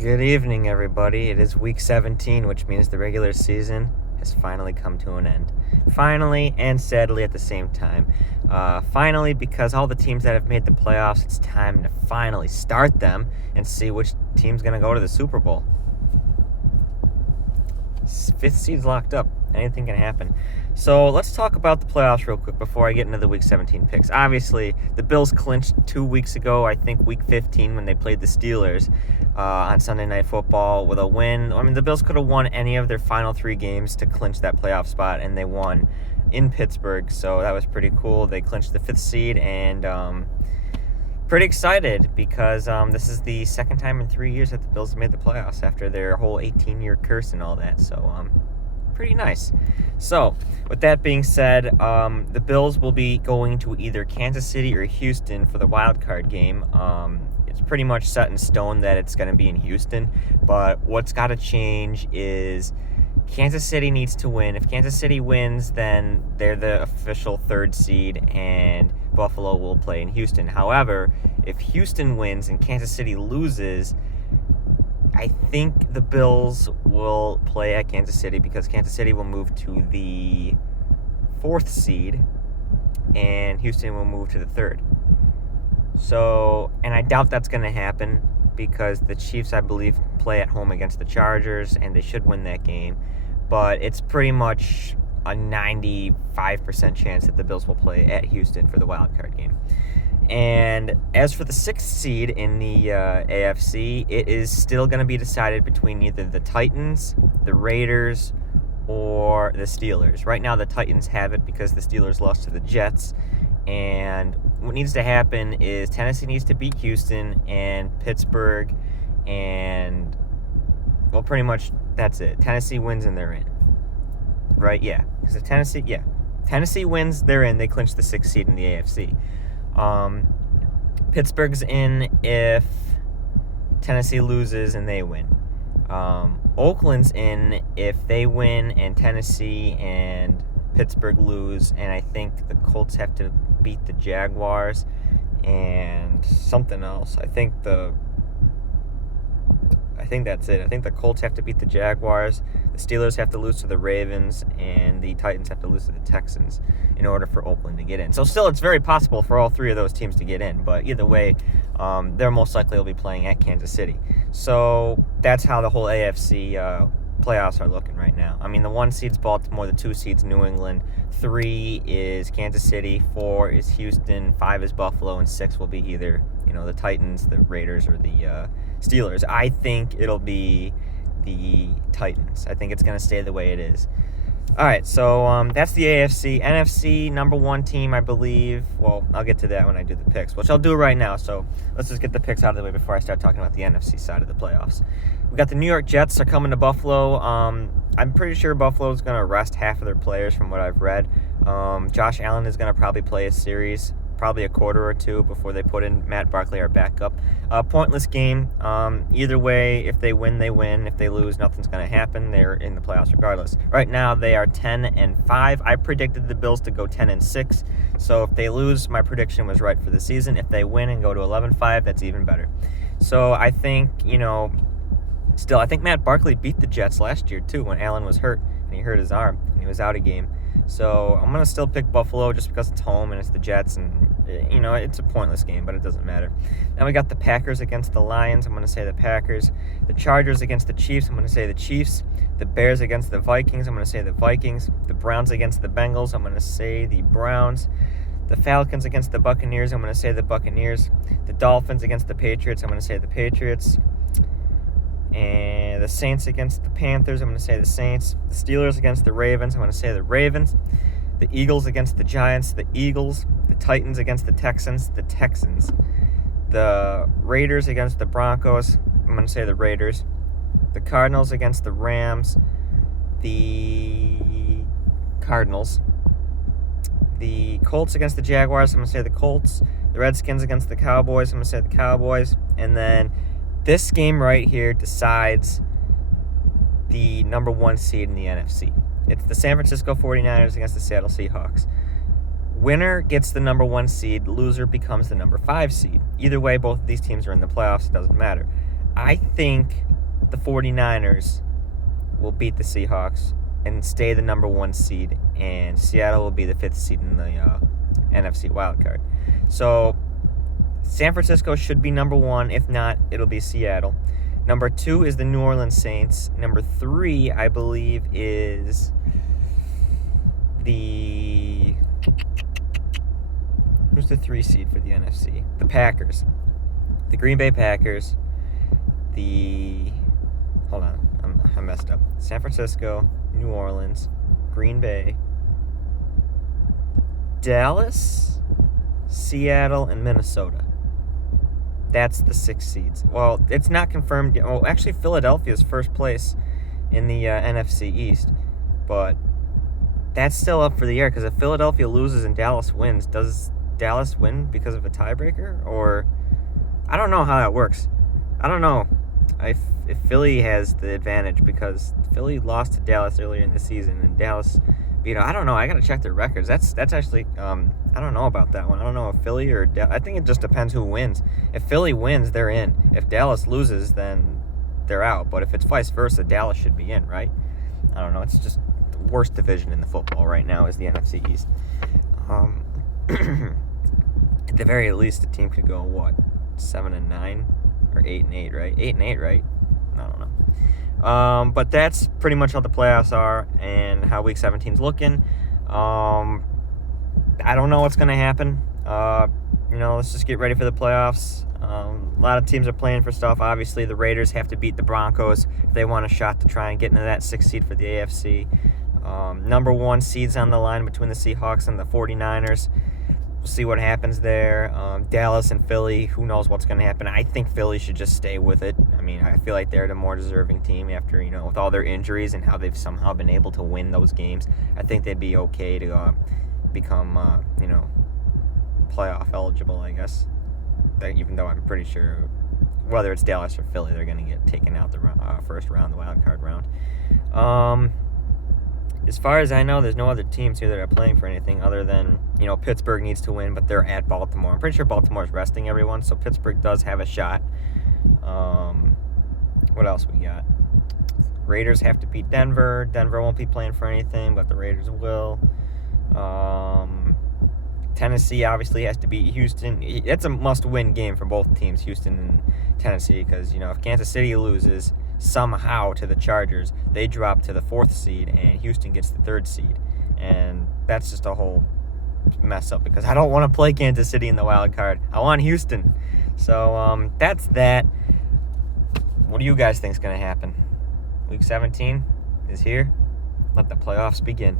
Good evening, everybody. It is week 17, which means the regular season has finally come to an end. Finally and sadly at the same time. Finally, because all the teams that have made the playoffs, it's time to finally start them and see which team's going to go to the Super Bowl. Fifth seed's locked up. Anything can happen. So let's talk about the playoffs real quick before I get into the Week 17 picks. Obviously, the Bills clinched 2 weeks ago, I think Week 15, when they played the Steelers on Sunday Night Football with a win. I mean, the Bills could have won any of their final 3 games to clinch that playoff spot, and they won in Pittsburgh, so that was pretty cool. They clinched the 5th seed, and pretty excited because this is the second time in 3 years that the Bills made the playoffs after their whole 18-year curse and all that, so pretty nice. So, with that being said, the Bills will be going to either Kansas City or Houston for the wild card game. It's pretty much set in stone that it's going to be in Houston, but what's got to change is Kansas City needs to win. If Kansas City wins, then they're the official 3rd seed, and Buffalo will play in Houston. However, if Houston wins and Kansas City loses, I think the Bills will play at Kansas City because Kansas City will move to the 4th seed and Houston will move to the 3rd. So, and I doubt that's going to happen because the Chiefs, I believe, play at home against the Chargers and they should win that game. But it's pretty much a 95% chance that the Bills will play at Houston for the wild card game. And as for the 6th seed in the AFC, it is still going to be decided between either the Titans, the Raiders, or the Steelers. Right now, the Titans have it because the Steelers lost to the Jets. And what needs to happen is Tennessee needs to beat Houston and Pittsburgh. And, well, pretty much that's it. Tennessee wins and they're in. Right? Yeah. Because if Tennessee wins, they're in. They clinch the 6th seed in the AFC. Pittsburgh's in if Tennessee loses and they win. Oakland's in if they win and Tennessee and Pittsburgh lose, and I think the Colts have to beat the Jaguars and something else. I think that's it. I think the Colts have to beat the Jaguars, the Steelers have to lose to the Ravens, and the Titans have to lose to the Texans in order for Oakland to get in. So still, it's very possible for all 3 of those teams to get in, but either way, they're most likely will be playing at Kansas City. So that's how the whole AFC playoffs are looking right now. I mean, the 1 seed's Baltimore, the 2 seed's New England, 3 is Kansas City, 4 is Houston, 5 is Buffalo, and 6 will be either, the Titans, the Raiders, or the Steelers. I think it'll be the Titans. I think it's going to stay the way it is. All right, so that's the AFC. NFC, number 1 team, I believe. Well, I'll get to that when I do the picks, which I'll do right now. So let's just get the picks out of the way before I start talking about the NFC side of the playoffs. We got the New York Jets are coming to Buffalo. I'm pretty sure Buffalo's going to rest half of their players from what I've read. Josh Allen is going to probably play a series, probably a quarter or 2 before they put in Matt Barkley, our backup. Pointless game. Either way, if they win, they win. If they lose, nothing's going to happen. They're in the playoffs regardless. Right now, they are 10-5. I predicted the Bills to go 10-6. So if they lose, my prediction was right for the season. If they win and go to 11-5, that's even better. So I think, still, I think Matt Barkley beat the Jets last year, too, when Allen was hurt, and he hurt his arm, and he was out a game. So I'm going to still pick Buffalo just because it's home and it's the Jets, and, it's a pointless game, but it doesn't matter. Then we got the Packers against the Lions. I'm going to say the Packers. The Chargers against the Chiefs. I'm going to say the Chiefs. The Bears against the Vikings. I'm going to say the Vikings. The Browns against the Bengals. I'm going to say the Browns. The Falcons against the Buccaneers. I'm going to say the Buccaneers. The Dolphins against the Patriots. I'm going to say the Patriots. And the Saints against the Panthers, I'm going to say the Saints. The Steelers against the Ravens, I'm going to say the Ravens. The Eagles against the Giants, the Eagles. The Titans against the Texans, the Texans. The Raiders against the Broncos, I'm going to say the Raiders. The Cardinals against the Rams, the Cardinals. The Colts against the Jaguars, I'm going to say the Colts. The Redskins against the Cowboys, I'm going to say the Cowboys. And then this game right here decides the number 1 seed in the NFC. It's the San Francisco 49ers against the Seattle Seahawks. Winner gets the number 1 seed. Loser becomes the number 5 seed. Either way, both of these teams are in the playoffs. It doesn't matter. I think the 49ers will beat the Seahawks and stay the number 1 seed, and Seattle will be the 5th seed in the NFC wildcard. So San Francisco should be number 1. If not, it'll be Seattle. Number 2 is the New Orleans Saints. Number 3, I believe, is the... Who's the 3 seed for the NFC? The Packers. The Green Bay Packers. Hold on, I messed up. San Francisco, New Orleans, Green Bay, Dallas, Seattle, and Minnesota. That's the 6 seeds. Well, it's not confirmed yet. Well, actually, Philadelphia's first place in the NFC East. But that's still up for the air, because if Philadelphia loses and Dallas wins, does Dallas win because of a tiebreaker? Or I don't know how that works. I don't know if Philly has the advantage, because Philly lost to Dallas earlier in the season, and Dallas, I don't know. I got to check their records. That's actually, I don't know about that one. I don't know if Philly or I think it just depends who wins. If Philly wins, they're in. If Dallas loses, then they're out. But if it's vice versa, Dallas should be in, right? I don't know. It's just the worst division in the football right now is the NFC East. At the very least, the team could go, 7-9 or 8-8, right? 8-8, right? I don't know. But that's pretty much how the playoffs are and how Week 17's looking. I don't know what's going to happen. Let's just get ready for the playoffs. A lot of teams are playing for stuff. Obviously, the Raiders have to beat the Broncos if they want a shot to try and get into that 6th seed for the AFC. Number 1 seeds on the line between the Seahawks and the 49ers. We'll see what happens there. Dallas and Philly, who knows what's going to happen. I think Philly should just stay with it. I feel like they're the more deserving team after, with all their injuries and how they've somehow been able to win those games. I think they'd be okay to become, playoff eligible, I guess. Even though I'm pretty sure whether it's Dallas or Philly, they're going to get taken out the first round, the wild card round. As far as I know, there's no other teams here that are playing for anything other than, Pittsburgh needs to win, but they're at Baltimore. I'm pretty sure Baltimore's resting everyone, so Pittsburgh does have a shot. What else we got? Raiders have to beat Denver. Denver won't be playing for anything, but the Raiders will. Tennessee obviously has to beat Houston. It's a must-win game for both teams, Houston and Tennessee, because, if Kansas City loses somehow to the Chargers, they drop to the 4th seed, and Houston gets the 3rd seed. And that's just a whole mess up, because I don't want to play Kansas City in the wild card. I want Houston. So that's that. What do you guys think is going to happen? Week 17 is here. Let the playoffs begin.